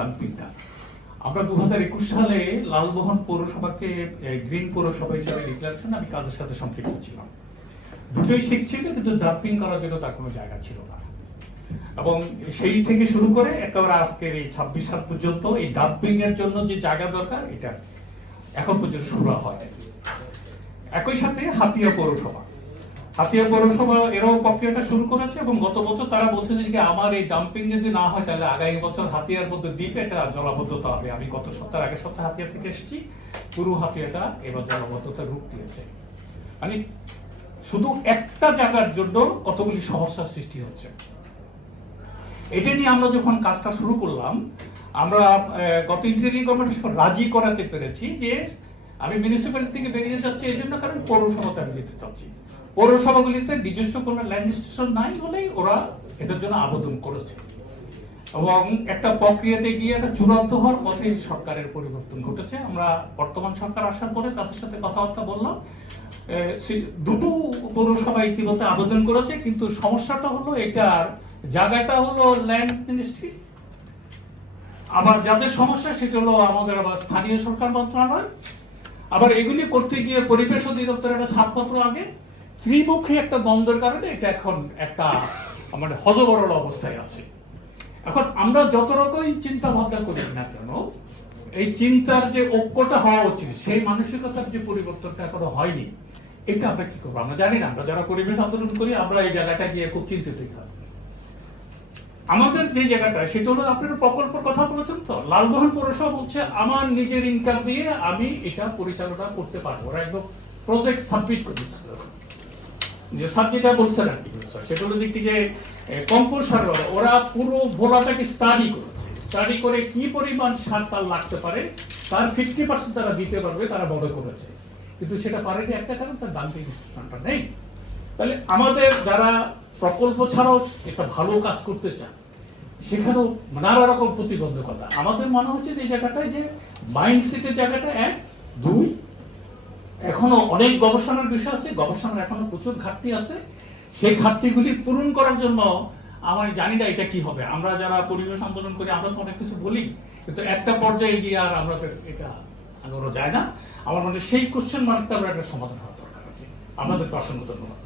ডাম্পিংটা। আমরা 2021 সালে লালমোহন পৌরসভাকে গ্রিন পৌরসভা হিসেবে ডিক্লারেশন আমি কাজের সাথে সম্পৃক্ত ছিলাম। দুটোই ঠিক ছিল, কিন্তু ডাম্পিং করার জন্য তার কোনো জায়গা ছিল না। এবং সেই থেকে শুরু করে একেবারে আজকের এই 26 সাল পর্যন্ত এই ডাম্পিং এর জন্য যে জায়গা দরকার এটা এখন পর্যন্ত শুরু হয়। একই সাথে হাতিয়া পৌরসভা এরাও প্রক্রিয়াটা শুরু করেছে এবং গত বছর তারা বলছে যে আমার এই ডাম্পিং যদি না হয় তাহলে আগামী বছর হাতিয়ার মধ্যে দ্বীপে এটা জলাবদ্ধতা হবে। আমি গত সপ্তাহের আগের সপ্তাহে হাতিয়া থেকে এসেছি, পুরো হাতিয়াটা এবার জলাবদ্ধতার রূপ দিয়েছে। মানে শুধু একটা জায়গার জন্য কতগুলি সমস্যার সৃষ্টি হচ্ছে। এটা নিয়ে আমরা যখন কাজটা শুরু করলাম, আমরা গত ইন্টারিম গভর্নমেন্ট রাজি করাতে পেরেছি যে আমি মিউনিসিপ্যালিটি থেকে বেরিয়ে যাচ্ছি এই জন্য, কারণ পৌরসভাতে আমি যেতে চাচ্ছি। পৌরসভাগুলিতে নিজস্ব কোনো ল্যান্ড স্টেশন নাই বলেই ওরা এটার জন্য আবেদন করেছে এবং একটা প্রক্রিয়াতে গিয়ে একটা চূড়ান্ত হওয়ার পথে সরকারের পরিবর্তন ঘটেছে। আমরা বর্তমান সরকার আসার পরে তাদের সাথে কথাবার্তা বললাম। দুটো পৌরসভা ইতিমধ্যে আবেদন করেছে, কিন্তু সমস্যাটা হলো এটার জায়গাটা হলো ল্যান্ড মিনিস্ট্রি। আবার যাদের সমস্যা সেটা হলো আমাদের আবার স্থানীয় সরকার মন্ত্রণালয়। আবার এগুলি করতে গিয়ে পরিবেশ অধিদপ্তরের একটা ছাড়পত্র আগে ত্রিমুখী একটা দ্বন্দ্বের কারণে এটা এখন একটা মানে হযবরল অবস্থায় আছে। এখন আমরা যত রকমই চিন্তা ভাবনা করি না কেন, এই চিন্তার যে ঐক্যটা হওয়া উচিত সেই মানসিকতার যে পরিবর্তনটা এখনো হয়নি, এটা আমরা কি করবো আমরা জানি না। আমরা যারা পরিবেশ আন্দোলন করি আমরা এই জায়গাটা গিয়ে খুব চিন্তিত থাকি। আমাদের যে জায়গাটা সেটা হলো, আপনারা প্রকল্পের কথা বলেছেন তো, লালমোহন পৌরসভা বলছে আমার নিজের ইনকাম দিয়ে আমি এটা পরিচালনা করতে পারবো। ওরা একদম প্রজেক্ট সাবমিট করে যে সাবজেক্টটা বলছেন আর কি, সেটা হলো দেখি যে কম্পোস্ট, ওরা পুরো ভোলাটাকে স্টাডি করেছে। স্টাডি করে কি পরিমাণ সার তার লাগতে পারে তার 50% তারা দিতে পারবে, তারা বড় করেছে। কিন্তু সেটা পারেনি একটা কারণ, তার ডাম্পিং স্টেশনটা নেই। তাহলে আমাদের যারা প্রকল্প ছাড়াও একটা ভালো কাজ করতে চান সেখানেও নানা রকম প্রতিবন্ধকতা। আমাদের মনে হচ্ছে যে এই জায়গাটায় যে মাইন্ডসেটের জায়গাটা 1, 2 এখনো অনেক গবেষণার বিষয় আছে, গবেষণার এখনো প্রচুর ঘাটতি আছে। সেই ঘাটতিগুলি পূরণ করার জন্য আমার জানি না এটা কি হবে। আমরা যারা পরিবেশ আন্দোলন করি আমরা তো অনেক কিছু বলি, কিন্তু একটা পর্যায়ে গিয়ে আর আমাদের এটা আগ্রহ যায় না। আমার মনে সেই কোশ্চেন মার্কটা একটা সমাধান হওয়া দরকার আছে। আপনাদের অসংখ্য ধন্যবাদ।